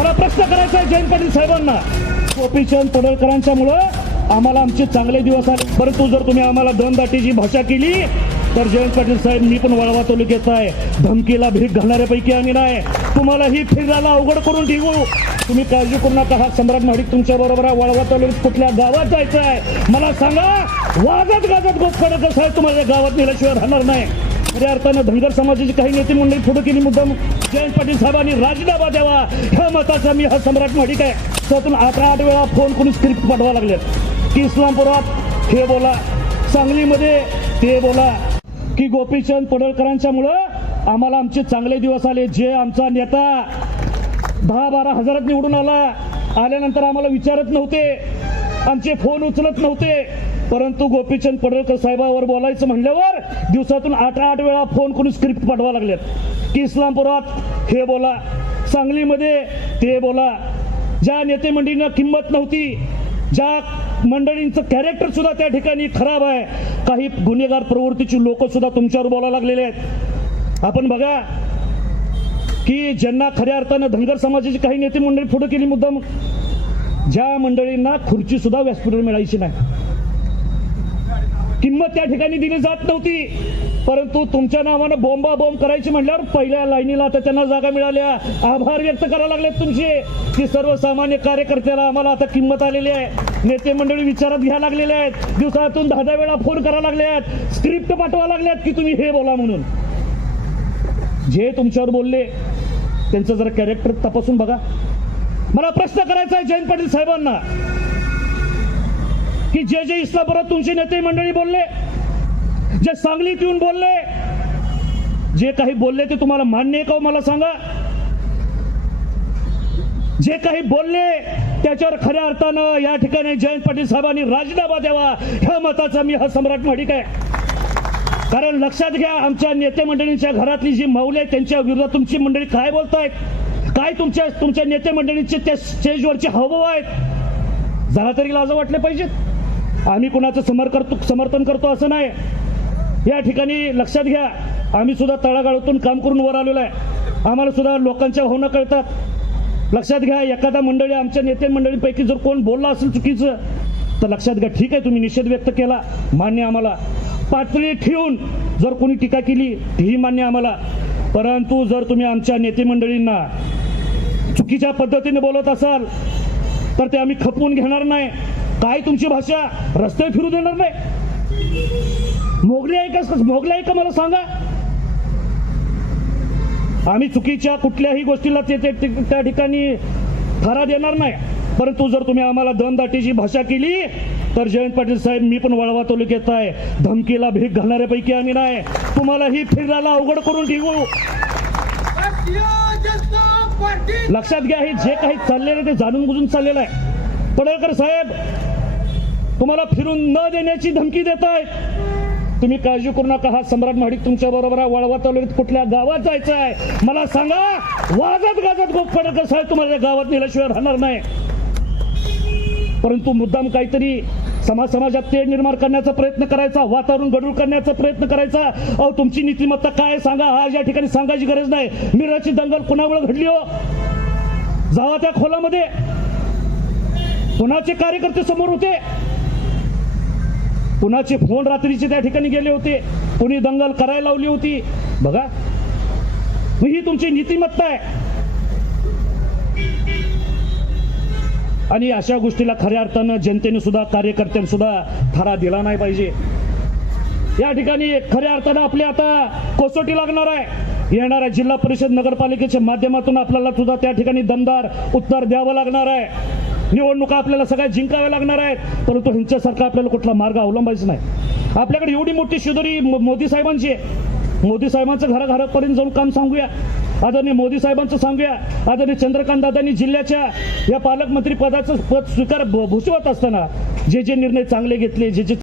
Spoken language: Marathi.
मला प्रश्न करायचा आहे जयंत पाटील साहेबांना गोपीचंद पडळकरांच्या मुळे आम्हाला आमचे चांगले दिवस आले परंतु जर तुम्ही आम्हाला दमदाटीची भाषा केली तर जयंत पाटील साहेब मी पण वळवा तालुक्यात आहे धमकीला भीक घालणाऱ्यापैकी आम्ही नाही तुम्हाला ही फिरायला अवघड करून ठेवू तुम्ही काळजी करू नका हा सम्राट महाडिक तुमच्या बरोबर आहे वळवा तालुक्यात कुठल्या गावात जायचं आहे मला सांगा वाजत गाजत गोपखडकर साहेब तुम्हाला गावात नेल्याशिवाय राहणार नाही खऱ्या अर्थानं धनगर समाजाची काही नेते मंडळी पुढे केली मुद्दाम जयंत पाटील साहेबांनी राजीनामा द्यावा ह्या मताचा मी हा सम्राट माडिक आहे त्यातून आठ आठ वेळा फोन करून स्क्रिप्ट पाठवा लागले की इस्लामपुरात हे बोला सांगलीमध्ये ते बोला की गोपीचंद पडळकरांच्या मुळे आम्हाला आमचे चांगले दिवस आले जे आमचा नेता दहा बारा हजारात निवडून आला आल्यानंतर आम्हाला विचारत नव्हते आमचे फोन उचलत नव्हते परंतु गोपीचंद पडळकर साहेबावर बोलायचं म्हणल्यावर दिवसातून आठ आठ वेळा फोन करून स्क्रिप्ट पाठवा लागल्यात की इस्लामपुरात हे बोला सांगलीमध्ये ते बोला ज्या नेते मंडळींना किंमत नव्हती ज्या मंडळींचं कॅरेक्टर सुद्धा त्या ठिकाणी खराब आहे काही गुन्हेगार प्रवृत्तीची लोक सुद्धा तुमच्यावर बोलायला लागलेले आहेत आपण बघा की ज्यांना खऱ्या अर्थानं धनगर समाजाची काही नेते मंडळी पुढे केली मुद्दा ज्या मंडळींना खुर्ची सुद्धा व्यासपीठावर मिळायची नाही किंमत त्या ठिकाणी दिली जात नव्हती परंतु तुमच्या नावानं बॉम्बा बॉम्ब करायची म्हटल्यावर पहिल्या लाईनीला आता त्यांना जागा मिळाल्या आभार व्यक्त करावे लागले तुमचे की सर्वसामान्य कार्यकर्त्याला आम्हाला आता किंमत आलेली आहे नेते मंडळी विचारात घ्या लागलेले आहेत दिवसातून दहा दहा वेळा फोन करावं लागले आहेत स्क्रिप्ट पाठवा लागल्यात की तुम्ही हे बोला म्हणून जे तुमच्यावर बोलले त्यांचं जर कॅरेक्टर तपासून बघा मला प्रश्न करायचा आहे जयंत पाटील साहेबांना की जे जे परत तुमचे नेते मंडळी बोलले जे सांगलीत येऊन बोलले जे काही बोलले ते तुम्हाला मान्य आहे का हो मला सांगा जे काही बोलले त्याच्यावर खऱ्या अर्थानं या ठिकाणी जयंत पाटील साहेबांनी राजीनामा द्यावा ह्या मताचा मी हा सम्राट माडिक आहे कारण लक्षात घ्या आमच्या नेते मंडळींच्या घरातली जी मौले त्यांच्या विरोधात तुमची मंडळी काय बोलतायत काय तुमच्या तुमच्या नेते मंडळींचे त्या स्टेजवरचे हवं आहेत जरा तरी लाज वाटले पाहिजेत आम्ही कुणाचं समर करतो समर्थन करतो असं नाही या ठिकाणी लक्षात घ्या आम्ही सुद्धा तळागाळातून काम करून वर आलेलो आहे आम्हाला सुद्धा लोकांच्या न कळतात लक्षात घ्या एखादा मंडळी आमच्या नेते मंडळींपैकी जर कोण बोलला असेल चुकीचं तर लक्षात घ्या ठीक आहे तुम्ही निषेध व्यक्त केला मान्य आम्हाला पातळी ठेवून जर कोणी टीका केली ही मान्य आम्हाला परंतु जर तुम्ही आमच्या नेते मंडळींना चुकीच्या पद्धतीने बोलत असाल तर ते आम्ही खपवून घेणार नाही काय तुमची भाषा रस्ते फिरू देणार नाही मोगली ऐका मोगली ऐका मला सांगा आम्ही चुकीच्या कुठल्याही गोष्टीला ते त्या ठिकाणी खरा देणार नाही परंतु जर तुम्ही आम्हाला दमदाटीची भाषा केली तर जयंत पाटील साहेब मी पण वळवा तालुक्यात आहे धमकीला भीक घालणाऱ्यापैकी आम्ही नाही तुम्हाला ही फिरायला अवघड करून ठेवू लक्षात घ्या हे जे काही चाललेलं ते जाणून बुजून चाललेलं आहे पडळकर साहेब तुम्हाला फिरून न देण्याची धमकी देत आहेत तुम्ही काळजी करू नका हा सम्राट महाडिक तुमच्या बरोबर आहे वळवा तालुक्यात कुठल्या गावात जायचं आहे मला सांगा वाजत गाजत गोप पडत साहेब तुम्हाला गावात नेल्याशिवाय राहणार नाही परंतु मुद्दाम काहीतरी समाज समाजात ते निर्माण करण्याचा प्रयत्न करायचा वातावरण गडूळ करण्याचा प्रयत्न करायचा अहो तुमची नीतिमत्ता काय सांगा हा या ठिकाणी सांगायची गरज नाही मिराची दंगल कुणामुळे घडली हो जावा त्या खोलामध्ये कोणाचे कार्यकर्ते समोर होते कुणाचे फोन रात्रीचे त्या ठिकाणी गेले होते कुणी दंगल करायला लावली होती बघा ही तुमची नीतिमत्ता आहे आणि अशा गोष्टीला खऱ्या अर्थानं जनतेने सुद्धा कार्यकर्त्यांनी सुद्धा थारा दिला नाही पाहिजे या ठिकाणी खऱ्या अर्थानं आपली आता कसोटी लागणार आहे येणाऱ्या जिल्हा परिषद नगरपालिकेच्या माध्यमातून आपल्याला सुद्धा त्या ठिकाणी दमदार उत्तर द्यावं लागणार आहे निवडणुका आपल्याला सगळ्या जिंकाव्या लागणार आहेत परंतु ह्यांच्यासारखा आपल्याला कुठला मार्ग अवलंबायचा नाही आपल्याकडे एवढी मोठी शिदोरी मोदी साहेबांची आहे मोदी साहेबांचं घराघरापर्यंत जाऊन काम सांगूया आदरणीय मोदी साहेबांचं सांगूया आदरणीय चंद्रकांत दादांनी जिल्ह्याच्या या पालकमंत्री पदाचं पद स्वीकार भूषवत असताना जे जे निर्णय चांगले घेतले जे जे